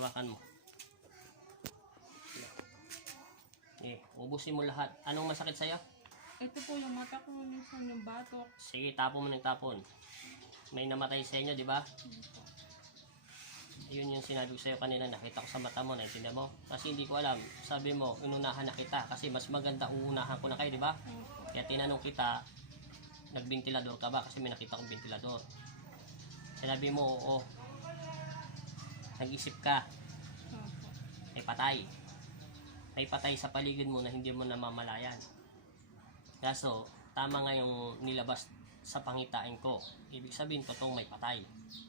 Hawakan mo. Ubusin mo lahat. Anong masakit sa'yo? Ito po yung mata ko, minsan yung batok. Sige, tapon mo ng tapon. May namatay sa inyo, di ba? Yun yung sinabi ko sa'yo kanina, nakita ko sa mata mo, naintindihan mo? Kasi hindi ko alam, sabi mo, inunahan na kita kasi mas maganda uunahan ko na kayo, di ba? Kaya tinanong kita, nagbentilador ka ba? Kasi may nakita kong ventilador. Sinabi mo, oo. Nag-isip ka, may patay. May patay sa paligid mo na hindi mo namamalayan. Kaso, tama nga yung nilabas sa pangitain ko. Ibig sabihin, totoong may patay.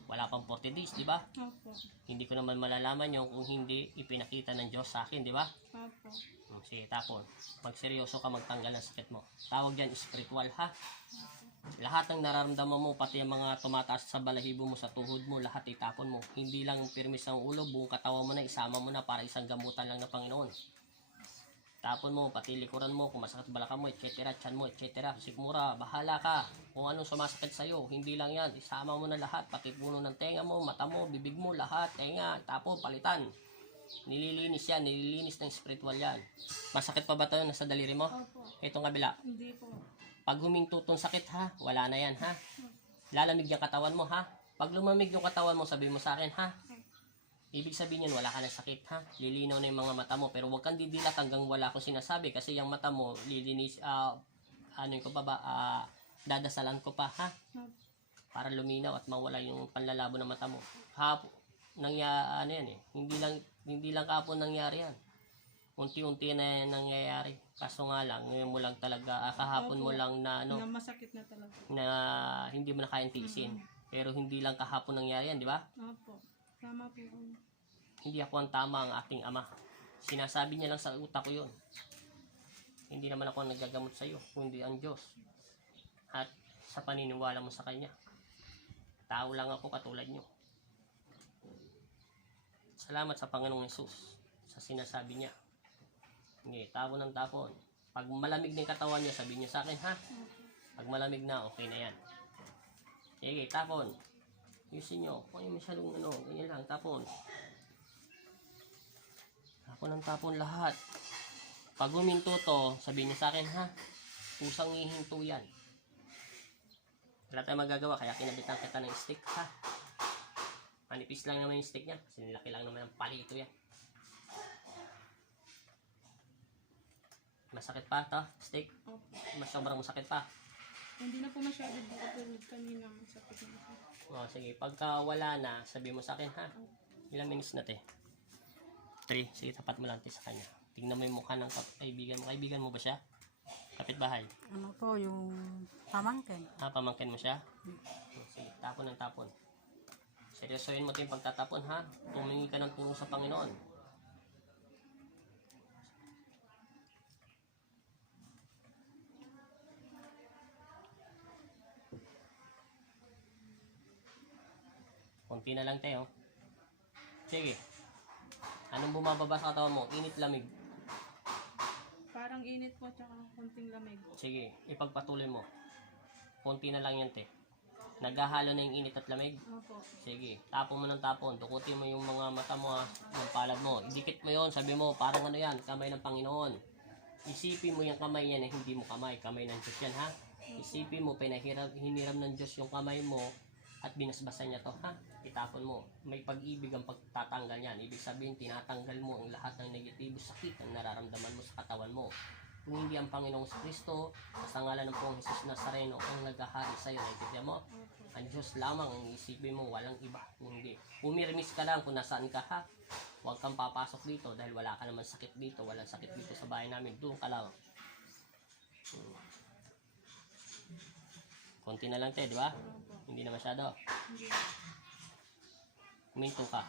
Wala pang 40 days, di ba? Opo. Hindi ko naman malalaman yung kung hindi ipinakita ng Diyos sa akin, di ba? Opo. Sige, tapon. Magseryoso ka magtanggal ng sakit mo. Tawag yan, spiritual, ha? Lahat ng nararamdaman mo, pati yung mga tumataas sa balahibo mo, sa tuhod mo, lahat itapon mo. Hindi lang pirmis ang ulo, buong katawan mo na, isama mo na para isang gamutan lang ng Panginoon. Tapon mo, pati likuran mo, kung masakit balakang mo, etc., tiyan mo, etc. Sikmura, bahala ka. Kung anong sumasakit sa'yo, hindi lang yan. Isama mo na lahat, pati puno ng tenga mo, mata mo, bibig mo, lahat, tenga, tapon, palitan. Nililinis yan, nililinis ng spiritual yan. Masakit pa ba ito nasa daliri mo? Opo. Itong kabila. Hindi po. Pag huminto tong sakit, ha? Wala na yan, ha? Lalamig yung katawan mo, ha? Pag lumamig yung katawan mo, sabi mo sa akin, ha? Ibig sabihin yun, wala ka ng sakit, ha? Lilinaw na yung mga mata mo, pero huwag kang didilat hanggang wala akong sinasabi kasi yung mata mo, lilinis, ano yung ko ba, dadasalan ko pa, ha? Para luminaw at mawala yung panlalabo ng mata mo. Ano yan eh, hindi lang kapon nangyari yan. Unti-unti na yan nangyayari. Kaso nga lang, ngayon mo lang talaga, kahapon mo lang na ano, Na masakit na talaga. na hindi mo na kayang tiisin. Pero hindi lang kahapon nangyari yan, di ba? Opo. Tama po. Hindi ako ang tama, ang aking ama. Sinasabi niya lang sa utak ko yun. Hindi naman ako ang nagagamot sa iyo, kundi ang Diyos. At sa paniniwala mo sa Kanya. Tao lang ako katulad niyo. Salamat sa Panginoong Hesus sa sinasabi niya. Hindi, tapon ng tapon. Pag malamig na yung katawan niya, sabihin niyo sa akin, ha? Pag malamig na, okay na yan. Sige, tapon. Yusin nyo. Kung yung masyadong ano, ganyan lang, tapon. Tapon ng tapon lahat. Pag huminto to, sabihin niyo sa akin, ha? Pusang hihinto yan. Wala tayong magagawa, kaya kinabitan kita ng stick, ha? Manipis lang naman yung stick niya, kasi nilaki lang naman ang palito yan. Masakit pa to, stick? Opo. Mas sobrang masakit pa. Hindi na po masyado buka pero kanina masakit na po. O, sige, pagka wala na, sabi mo sa akin, ha? Ilang minutes na, te? 3. Sige, tapat mo lang, te, sa kanya. Tingnan mo yung mukha ng kaibigan mo. Kaibigan mo ba siya? Kapitbahay? Ano po, yung pamangkin. Pamangkin mo siya? Sige, tapon ng tapon. Seryosohin mo ito yung pagtatapon, ha? Tumingi ka ng tulong sa Panginoon. Konti na lang tayo. Sige. Anong bumababa sa katawan mo? Init, lamig. Parang init po tsaka konting lamig. Sige, ipagpatuloy mo. Konti na lang yan, te. Naghahalo na yung init at lamig. Opo. Sige, tapon mo ng tapon. Tukutin mo yung mga mata mo, ha? Yung palad mo. Idikit mo yon, sabi mo, parang ano yan, kamay ng Panginoon. Isipin mo yung kamay yan, eh, hindi mo kamay. Kamay ng Diyos yan, ha? Isipin mo, hiniram ng Diyos yung kamay mo at binasbasan niya to, ha? Itapon mo. May pag-ibig ang pagtatanggal niyan. Ibig sabihin, tinatanggal mo ang lahat ng negatibo sakit ang nararamdaman mo sa katawan mo. Kung hindi ang Panginoong Kristo, sa ngalan ng Pong Jesus Nazareno ang naghahari sa iyo, naintindihan mo? Ang Diyos lamang ang isipin mo, walang iba. Hindi. Pumirmis ka lang kung nasaan ka, ha? Huwag kang papasok dito dahil wala ka naman sakit dito. Walang sakit dito sa bahay namin. Doon ka lang. Konti na lang, te, di ba? Hindi na masyado. Huminto ka.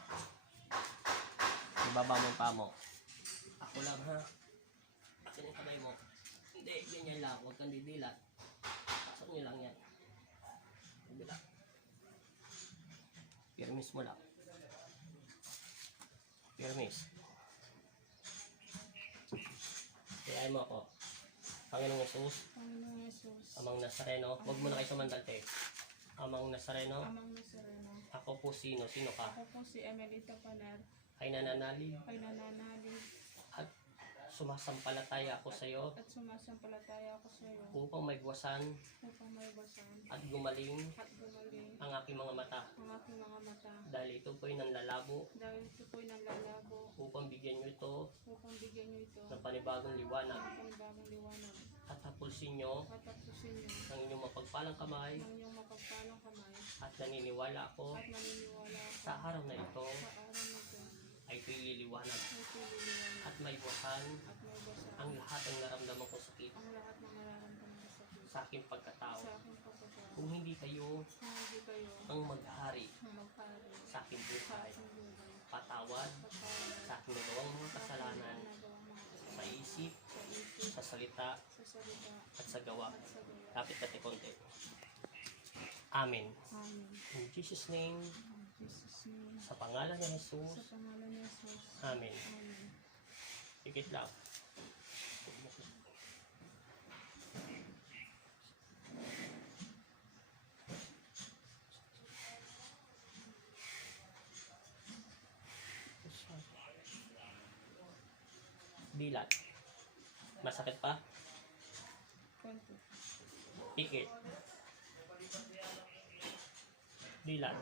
Ibaba mo yung paa mo. Ako lang, ha? Akin yung kamay mo. Hindi, ganyan lang. Huwag kang didilat. Pasok nyo lang yan. Kabila. Pirmis mo lang. Pirmis. Kayain mo ako. Panginoong Jesus, Panginoong Yesus. Amang Nazareno. Huwag mo na kayo sumandal, te. Amang Nazareno. Amang Nazareno. Ako po sino? Sino ka? Ako po si Emelita Paner. ay nananalig ay nananalig at sumasampalataya ako sa iyo at sumasampalataya ako sa iyo upang maigwasan upang maiwasan at gumaling at gumaling ang aking mga mata. ang aking mga mata Dahil ito po'y nanlalabo dahil ito po'y naglalabo upang bigyan nyo ito upang bigyan niyo ito ng panibagong liwanag ng panibagong liwanag at hapulsin nyo at tapusin niyo ang inyong mapagpalang kamay ang iyong mapagpalang kamay at naniniwala ako at naniniwala ako sa araw na ito sa araw na ito ay ito'y liliwanag ay tuliliwanag at maiwasan at maiwasan ang lahat ng naramdaman kong sakit ang lahat ng nararamdaman ko sa sa aking pagkatao. sa aking pagkatao. Kung hindi kayo Kung hindi kayo ang maghari ang magpari sa aking sa buhay, aking buhay, patawad pagpapalala sa aking nagawang mga kasalanan ginagawang mga kasalanan sa isip, sa isip, sa salita, sa salita, at sa gawa. at sa gawa. Kapit kati konti. Amen. Amen. In Jesus' name, In Jesus' name, sa pangalan ni sa Jesus, pangalan ni Jesus. Amen. Amen. Ikit lang. Dilat. Masakit pa? Konti. Ikit. Dilat.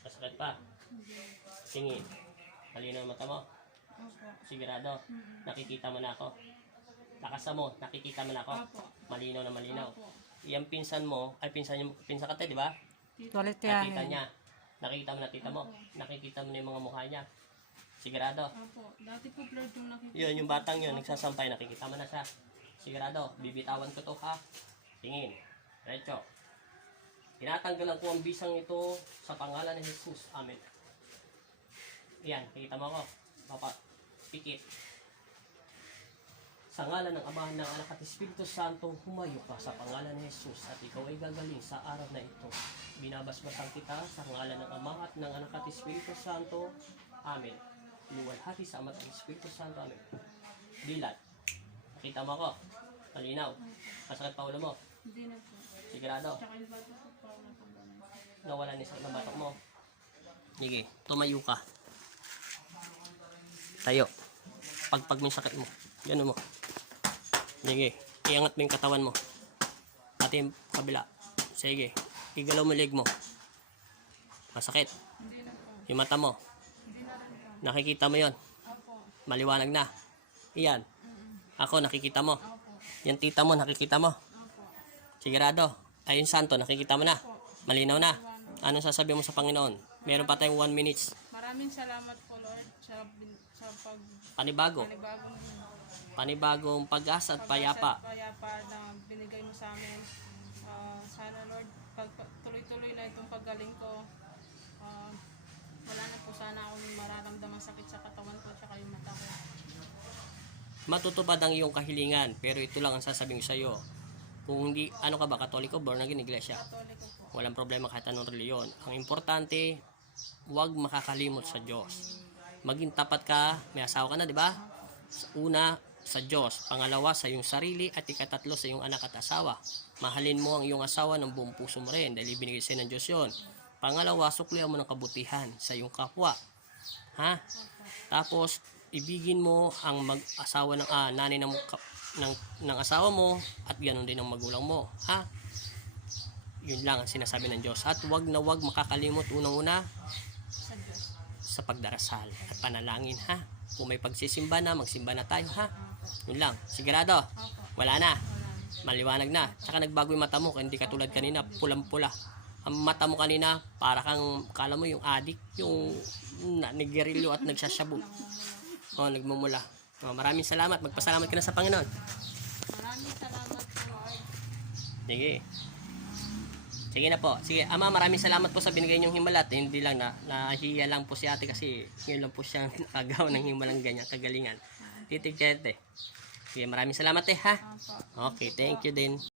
Masakit pa? Hindi. Tingin. Malinaw ang mata mo? Opo. Sigurado? Nakikita mo na ako? Lakasan mo, nakikita mo na ako? Opo. Malinaw na malinaw. Opo. Yung pinsan mo, ay pinsan ka tayo, di ba? Tulit Nakita yan. niya. Nakikita mo na tita mo. Nakikita mo na yung mga mukha niya. Sigurado? Opo. Dati po blurred yung nakikita. Yun, yung batang yun, nagsasampay, nakikita mo na siya. Sigurado, bibitawan ko to ha. Tingin. Diretso. Tinatanggalan ko ang bisang ito sa pangalan ni Jesus. Amen. Yan, nakikita mo ako. Papa, pikit. Sa ngalan ng Ama, ng Anak at Espiritu Santo, humayo ka sa pangalan ni Jesus at ikaw ay gagaling sa araw na ito. Binabasbasan kita sa ngalan ng Ama at ng Anak at Espiritu Santo. Amen. Luwalhati sa Ama at Espiritu Santo. Amen. Dilat. Nakita mo ako. Malinaw. Masakit pa ulo mo. Hindi na po. Sigurado. Tsaka yung bato po pa natanggalan. Nawala ni sakit ng batok mo. Sige, tumayo ka. Tayo. Pagpag mo yung sakit mo. Ganun mo. Sige, iangat mo yung katawan mo. Pati yung kabila. Sige, igalaw mo leg mo. Masakit. Hindi na po. Yung mata mo. Hindi na rin po. Nakikita mo yon. Opo. Maliwanag na. Iyan. Ako, nakikita mo. Opo. Yan tita mo, nakikita mo. Opo. Sigurado. Ayun santo, nakikita mo na. Malinaw na. Anong sasabihin mo sa Panginoon? Meron pa tayong 1 minutes. Maraming salamat po Lord sa Panibagong pag-asa at payapa. payapa na binigay mo sa amin. Sana Lord, tuloy-tuloy na itong paggaling ko. Wala na po sana akong mararamdamang sakit sa katawan ko at yung mata ko. Matutupad ang iyong kahilingan, pero ito lang ang sasabihin ko sa iyo. Kung hindi, ano ka ba, Katoliko, born again, iglesia? Katoliko po. Walang problema kahit anong reliyon. Ang importante, huwag makakalimot sa Diyos. Maging tapat ka, may asawa ka na, di ba? Una, sa Diyos. Pangalawa, sa iyong sarili. At ikatatlo, sa iyong anak at asawa. Mahalin mo ang iyong asawa ng buong puso mo rin dahil ibinigay sa'yo ng Diyos yun. Pangalawa, suklihan mo ng kabutihan sa iyong kapwa. Ha? Tapos, ibigin mo ang mag-asawa ng nanay ng asawa mo at ganoon din ang magulang mo. Ha? Yun lang ang sinasabi ng Diyos. At wag na wag makakalimot unang-una Sa Diyos. sa pagdarasal at panalangin. Ha? Kung may pagsisimba na, magsimba na tayo. Ha? Yun lang. Sigurado. Wala na. Maliwanag na. Tsaka nagbago yung mata mo. Hindi katulad kanina, pulang-pula. Ang mata mo kanina, para kang, kala mo yung adik, yung nagigarilyo at nagsasyabu. Nagmumula. Maraming salamat. Magpasalamat ka na sa Panginoon. Maraming salamat po Lord. Sige. Sige na po. Sige, Ama, maraming salamat po sa binigay niyong himala. At hindi lang nahiya lang po si ate kasi ngayon lang po siyang nakagawa ng himalang ganyan, kagalingan. Titigete. Sige, maraming salamat ha. Opo. Okay, thank you din.